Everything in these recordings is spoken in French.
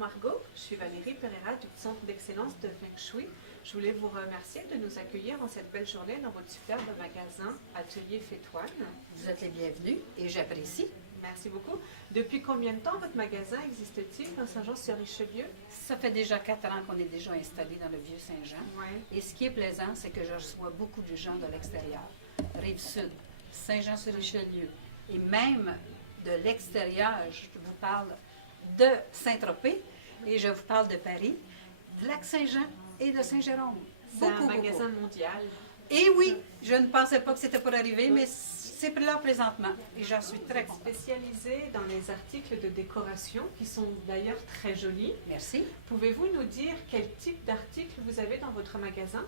Margot, je suis Valérie Pereira du Centre d'excellence de Feng Shui. Je voulais vous remercier de nous accueillir en cette belle journée dans votre superbe magasin Atelier Fétoine. Vous êtes les bienvenus et j'apprécie. Merci beaucoup. Depuis combien de temps votre magasin existe-t-il dans Saint-Jean-sur-Richelieu? Ça fait déjà 4 ans qu'on est déjà installé dans le Vieux-Saint-Jean. Ouais. Et ce qui est plaisant, c'est que je reçois beaucoup de gens de l'extérieur. Rive-Sud, Saint-Jean-sur-Richelieu et même de l'extérieur. Je vous parle de Saint-Tropez et je vous parle de Paris, de Lac-Saint-Jean et de Saint-Jérôme. C'est un magasin mondial. Et oui, je ne pensais pas que c'était pour arriver, mais c'est là présentement et j'en suis très contente. Spécialisé dans les articles de décoration qui sont d'ailleurs très jolis. Merci. Pouvez-vous nous dire quel type d'articles vous avez dans votre magasin?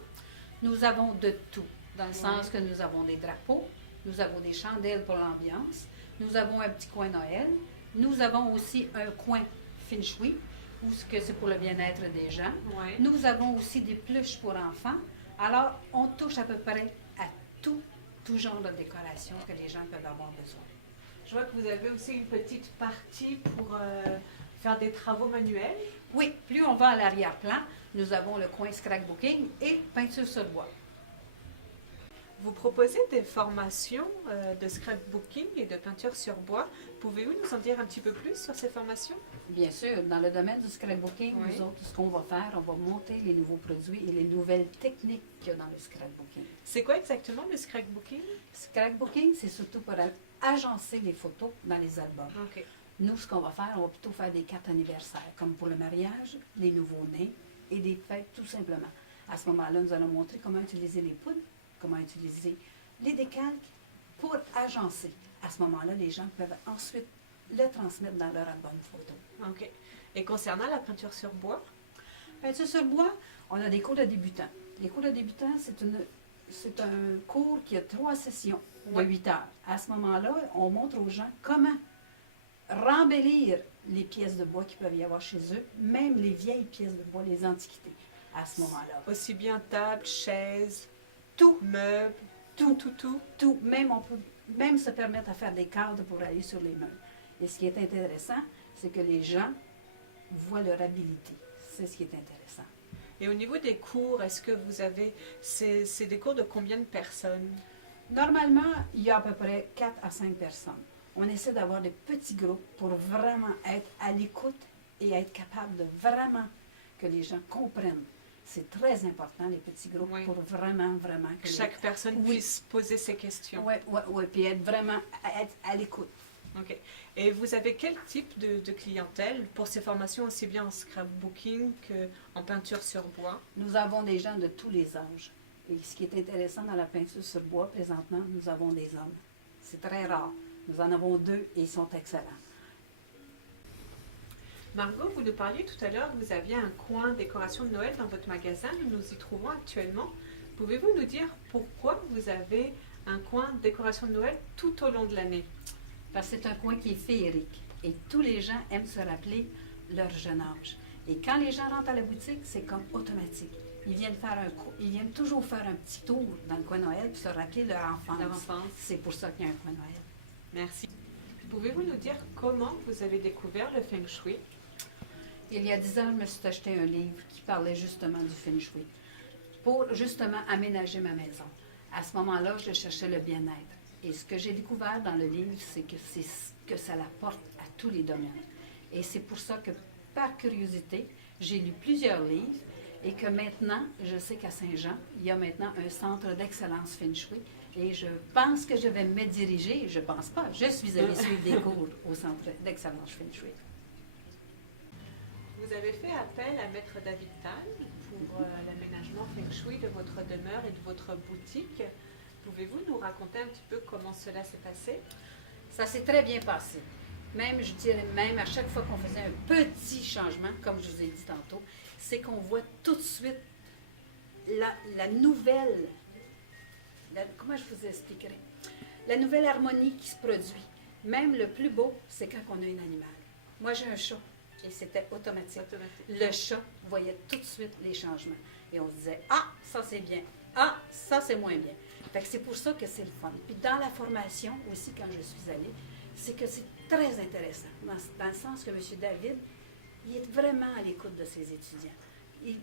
Nous avons de tout, dans le sens que nous avons des drapeaux, nous avons des chandelles pour l'ambiance, nous avons un petit coin Noël, nous avons aussi un coin Feng Shui, où c'est pour le bien-être des gens. Ouais. Nous avons aussi des pluches pour enfants. Alors, on touche à peu près à tout genre de décoration que les gens peuvent avoir besoin. Je vois que vous avez aussi une petite partie pour faire des travaux manuels. Oui, plus on va à l'arrière-plan, nous avons le coin scrapbooking et peinture sur bois. Vous proposez des formations de scrapbooking et de peinture sur bois. Pouvez-vous nous en dire un petit peu plus sur ces formations? Bien sûr, dans le domaine du scrapbooking, Oui. nous autres, ce qu'on va faire, on va monter les nouveaux produits et les nouvelles techniques qu'il y a dans le scrapbooking. C'est quoi exactement le scrapbooking? Scrapbooking, c'est surtout pour agencer les photos dans les albums. Ok. Nous, ce qu'on va faire, on va plutôt faire des cartes anniversaires, comme pour le mariage, les nouveaux-nés et des fêtes, tout simplement. À ce moment-là, nous allons montrer comment utiliser les poudres, comment utiliser les décalques pour agencer. À ce moment-là, les gens peuvent ensuite le transmettre dans leur album photo. Ok. Et concernant la peinture sur bois? Peinture sur bois, on a des cours de débutants. Les cours de débutants, c'est un cours qui a 3 sessions de Ouais. 8 heures. À ce moment-là, on montre aux gens comment rembellir les pièces de bois qu'il peuvent y avoir chez eux, même les vieilles pièces de bois, les antiquités, à ce moment-là. Aussi bien table, chaise, Tout, meubles, tout, tout. tout, même on peut même se permettre à faire des cadres pour aller sur les meubles. Et ce qui est intéressant, c'est que les gens voient leur habilité. C'est ce qui est intéressant. Et au niveau des cours, est-ce que vous avez... C'est des cours de combien de personnes? Normalement, il y a à peu près 4 à 5 personnes. On essaie d'avoir des petits groupes pour vraiment être à l'écoute et être capable de vraiment que les gens comprennent. C'est très important, les petits groupes, Oui. pour vraiment que Chaque personne Oui. puisse poser ses questions. Oui, puis être vraiment être à l'écoute. Ok. Et vous avez quel type de clientèle pour ces formations, aussi bien en scrapbooking qu'en peinture sur bois? Nous avons des gens de tous les âges. Et ce qui est intéressant dans la peinture sur bois, présentement, nous avons des hommes. C'est très rare. Nous en avons 2 et ils sont excellents. Margot, vous nous parliez tout à l'heure que vous aviez un coin décoration de Noël dans votre magasin. Nous nous y trouvons actuellement. Pouvez-vous nous dire pourquoi vous avez un coin décoration de Noël tout au long de l'année? Parce que c'est un coin qui est féerique. Et tous les gens aiment se rappeler leur jeune âge. Et quand les gens rentrent à la boutique, c'est comme automatique. Ils viennent toujours faire un petit tour dans le coin Noël pour se rappeler leur enfance. Leur enfance. C'est pour ça qu'il y a un coin Noël. Merci. Pouvez-vous nous dire comment vous avez découvert le Feng Shui? Il y a 10 ans, je me suis acheté un livre qui parlait justement du Feng Shui pour justement aménager ma maison. À ce moment-là, je cherchais le bien-être. Et ce que j'ai découvert dans le livre, c'est que ça l'apporte à tous les domaines. Et c'est pour ça que, par curiosité, j'ai lu plusieurs livres et que maintenant, je sais qu'à Saint-Jean, il y a maintenant un centre d'excellence Feng Shui. Et je pense que je vais me diriger, je pense pas, je suis allée suivre des cours au centre d'excellence Feng Shui. Vous avez fait appel à Maître David Tal pour l'aménagement Feng Shui de votre demeure et de votre boutique. Pouvez-vous nous raconter un petit peu comment cela s'est passé? Ça s'est très bien passé. Même, je dirais même, à chaque fois qu'on faisait un petit changement, comme je vous ai dit tantôt, c'est qu'on voit tout de suite la nouvelle, comment je vous expliquerai? La nouvelle harmonie qui se produit. Même le plus beau, c'est quand on a un animal. Moi, j'ai un chat et c'était automatique. Le chat voyait tout de suite les changements. Et on se disait, ah, ça c'est bien. Ah, ça c'est moins bien. Fait que c'est pour ça que c'est le fun. Puis dans la formation aussi, quand je suis allée, c'est que c'est très intéressant. Dans le sens que M. David, il est vraiment à l'écoute de ses étudiants. Il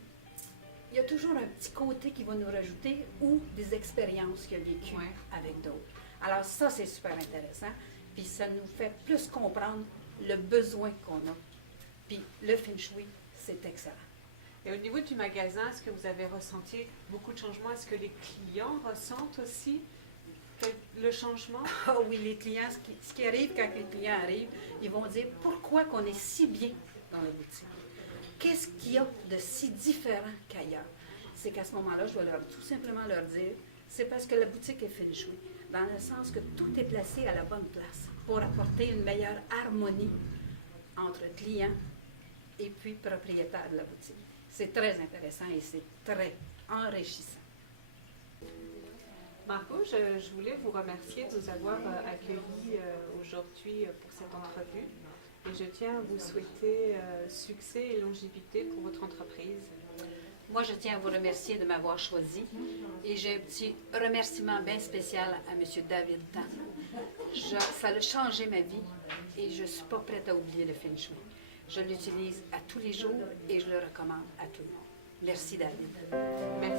y a toujours un petit côté qu'il va nous rajouter ou des expériences qu'il a vécues Ouais. avec d'autres. Alors ça, c'est super intéressant. Puis ça nous fait plus comprendre le besoin qu'on a. Puis le feng shui, c'est excellent. Et au niveau du magasin, est-ce que vous avez ressenti beaucoup de changements? Est-ce que les clients ressentent aussi le changement? Ah oui, les clients, ce qui arrive quand les clients arrivent, ils vont dire pourquoi qu'on est si bien dans la boutique. Qu'est-ce qu'il y a de si différent qu'ailleurs? C'est qu'à ce moment-là, je vais tout simplement leur dire, c'est parce que la boutique est feng shui, dans le sens que tout est placé à la bonne place pour apporter une meilleure harmonie entre client et puis propriétaire de la boutique. C'est très intéressant et c'est très enrichissant. Margot, je voulais vous remercier de nous avoir accueillis aujourd'hui pour cette entrevue. Et je tiens à vous souhaiter succès et longévité pour votre entreprise. Moi, je tiens à vous remercier de m'avoir choisi et j'ai un petit remerciement bien spécial à M. David Tan. Ça a changé ma vie et je ne suis pas prête à oublier le feng shui. Je l'utilise à tous les jours et je le recommande à tout le monde. Merci, David. Merci.